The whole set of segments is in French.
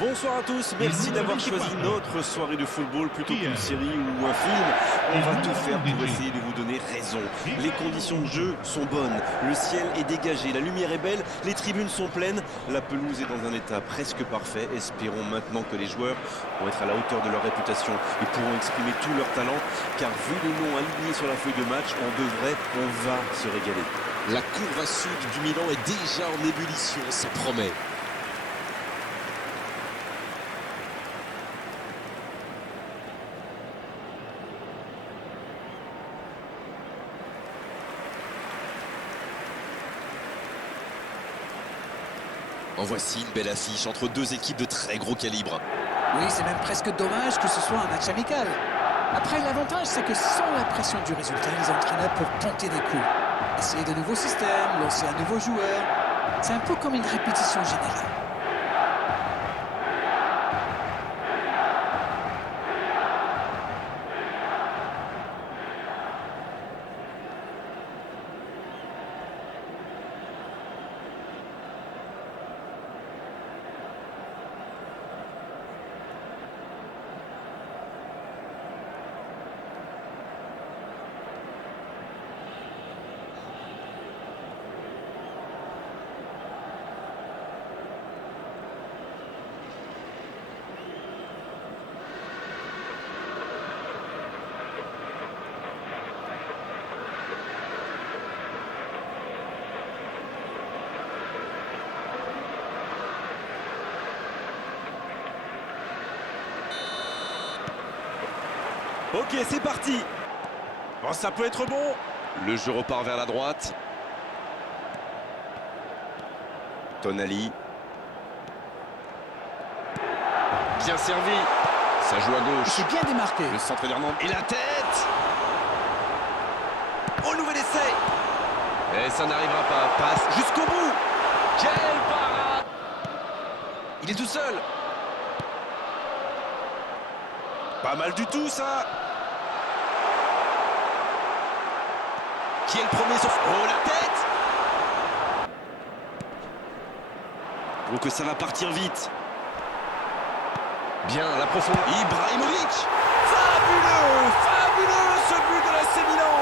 Bonsoir à tous, merci d'avoir choisi notre soirée de football plutôt qu'une série ou un film. On va tout faire pour essayer de vous donner raison. Les conditions de jeu sont bonnes, le ciel est dégagé, la lumière est belle, les tribunes sont pleines, la pelouse est dans un état presque parfait. Espérons maintenant que les joueurs vont être à la hauteur de leur réputation et pourront exprimer tout leur talent, car vu les noms alignés sur la feuille de match, on va se régaler. La courbe sud du Milan est déjà en ébullition, ça promet. En voici une belle affiche entre deux équipes de très gros calibre. Oui, c'est même presque dommage que ce soit un match amical. Après, l'avantage, c'est que sans la pression du résultat, les entraîneurs peuvent tenter des coups. Essayer de nouveaux systèmes, lancer un nouveau joueur. C'est un peu comme une répétition générale. Ok, c'est parti. Bon, ça peut être bon. Le jeu repart vers la droite. Tonali. Bien servi. Ça joue à gauche. C'est bien démarqué. Le centre d'Hernandez. Et la tête. Oh, nouvel essai. Et ça n'arrivera pas. Passe Jusqu'au bout. Quelle parade. Il est tout seul. Pas mal du tout, ça. Qui est le premier sur... Oh, la tête. Oh, que ça va partir vite. Bien, la profondeur. Ibrahimovic. Fabuleux. Fabuleux, ce but de l'AC Milan.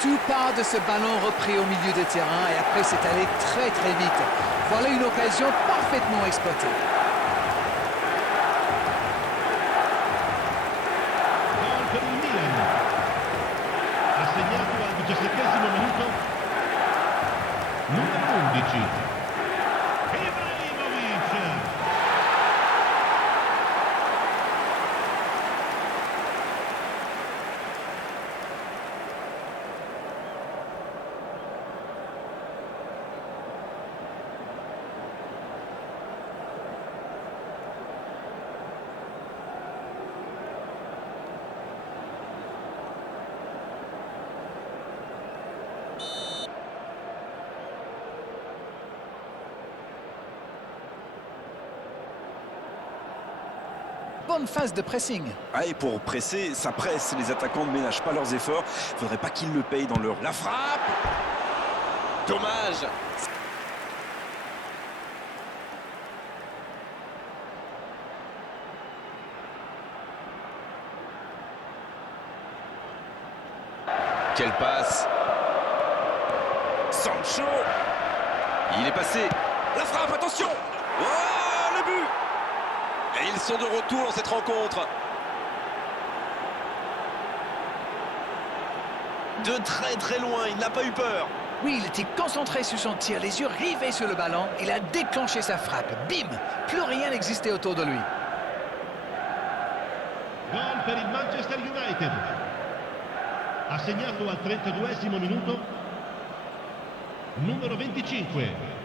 Tout part de ce ballon repris au milieu de terrain et après c'est allé très très vite. Voilà une occasion parfaitement exploitée. Gol per il Milan. Ha segnato al 17° minuto numero 11. Ibrahimovic. Bonne phase de pressing. Ah, et pour presser, ça presse. Les attaquants ne ménagent pas leurs efforts. Faudrait pas qu'ils le payent dans leur... La frappe. Dommage. Quelle passe. Sancho. Il est passé. La frappe, attention. Oh, le but. Et ils sont de retour dans cette rencontre. De très très loin, il n'a pas eu peur. Oui, il était concentré sur son tir, les yeux rivés sur le ballon. Il a déclenché sa frappe. Bim! Plus rien n'existait autour de lui. Gol per il Manchester United. Ha segnato al 32° minuto numero 25.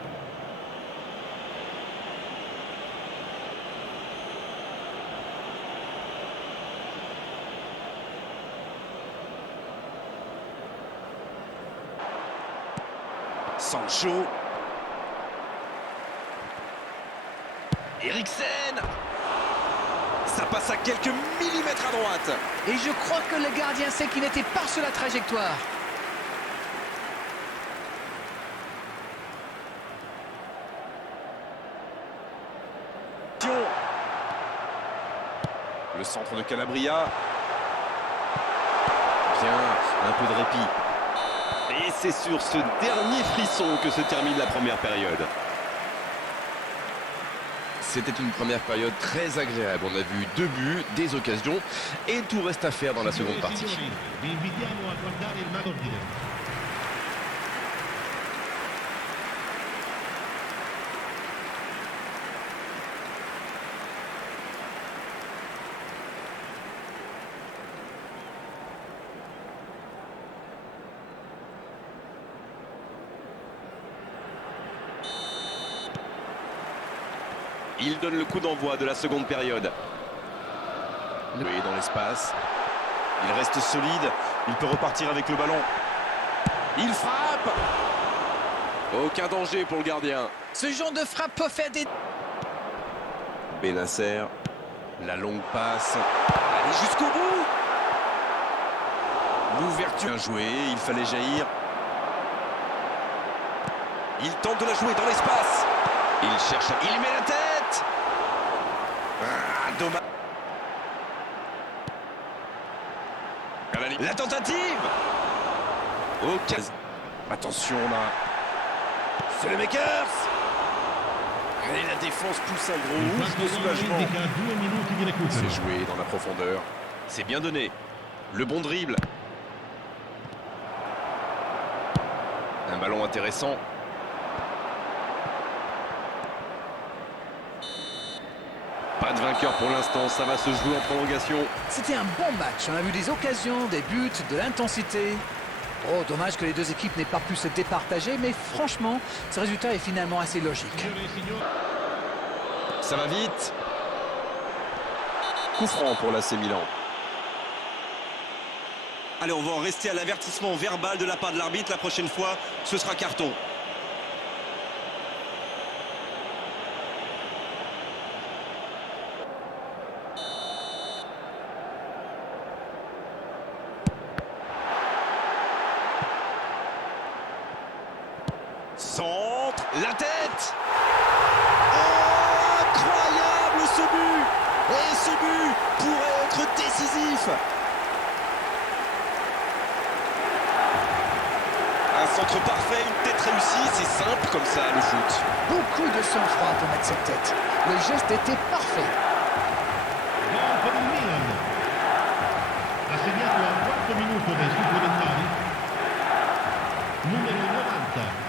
Sancho. Eriksen. Ça passe à quelques millimètres à droite. Et je crois que le gardien sait qu'il n'était pas sur la trajectoire. Le centre de Calabria. Bien, un peu de répit. Et c'est sur ce dernier frisson que se termine la première période. C'était une première période très agréable. On a vu 2 buts, des occasions et tout reste à faire dans la seconde partie. Vi invitiamo a guardare il match ordine. Il donne le coup d'envoi de la seconde période. Oui, dans l'espace. Il reste solide. Il peut repartir avec le ballon. Il frappe. Aucun danger pour le gardien. Ce genre de frappe peut faire des... Benasser. La longue passe. Allez jusqu'au bout. L'ouverture. Bien joué. Il fallait jaillir. Il tente de la jouer dans l'espace. Il cherche. Il met la tête. Ah, dommage. La tentative. Ok. Attention là. C'est les Makers. Allez, la défense pousse un gros Il ouf de soulagement. indica 2 minuti di recupero. C'est joué dans la profondeur. C'est bien donné. Le bon dribble. Un ballon intéressant. Pas de vainqueur pour l'instant, ça va se jouer en prolongation. C'était un bon match. On a vu des occasions, des buts, de l'intensité. Oh, dommage que les deux équipes n'aient pas pu se départager, mais franchement, ce résultat est finalement assez logique. Signore e signori, Ça va vite. Coup franc pour l'AC Milan. Allez, on va en rester à l'avertissement verbal de la part de l'arbitre. La prochaine fois, ce sera carton. Centre, la tête. Oh, incroyable ce but. Et ce but pourrait être décisif. Un centre parfait, une tête réussie, c'est simple comme ça le foot. Beaucoup de sang-froid pour mettre cette tête. Le geste était parfait. gol per il Milan. Ha segnato al 4° minuto dei supplementari. Numero 90.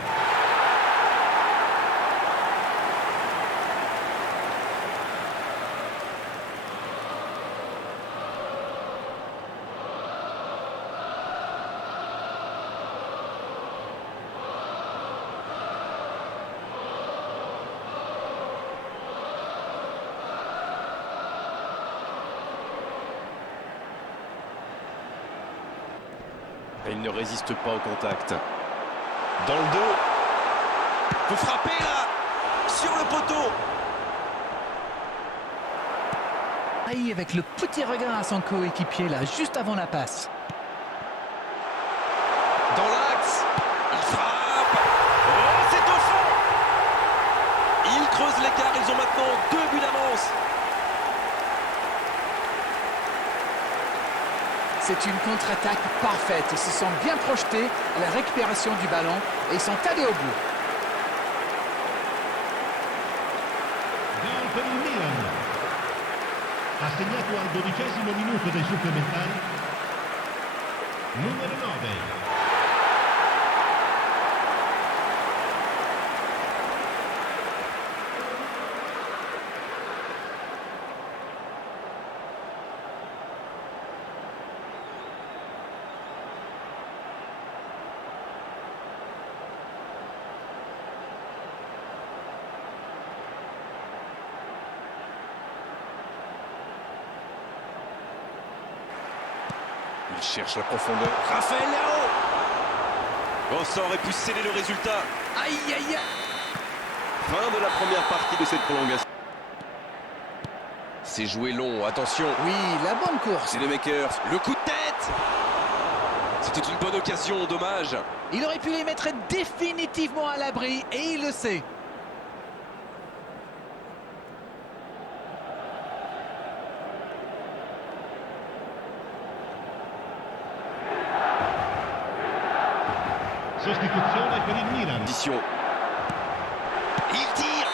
Et il ne résiste pas au contact. Dans le dos. Peut frapper là, sur le poteau. Aïe, avec le petit regard à son coéquipier là, juste avant la passe. Dans l'axe, il frappe. Oh, c'est au fond. Ils creusent l'écart, ils ont maintenant 2 buts d'avance. C'est une contre-attaque parfaite. Ils se sont bien projetés à la récupération du ballon et ils sont allés au bout. Gol per il Milan. Ha segnato al 12° minuto dei supplementari. Numero 9. Il cherche la profondeur. Raphaël Leao. Oh, ça aurait pu sceller le résultat. Aïe, aïe, aïe. Fin de la première partie de cette prolongation. C'est joué long, attention. Oui, la bonne course. C'est les Makers. Le coup de tête. C'était une bonne occasion, dommage. Il aurait pu les mettre définitivement à l'abri et il le sait. Sostituzione per il Milan. Position. Il tire.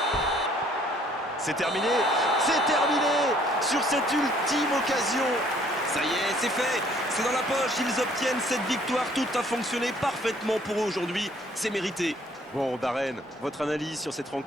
C'est terminé. C'est terminé sur cette ultime occasion. Ça y est, c'est fait. C'est dans la poche. Ils obtiennent cette victoire. Tout a fonctionné parfaitement pour eux aujourd'hui. C'est mérité. Bon, Darren, votre analyse sur cette rencontre?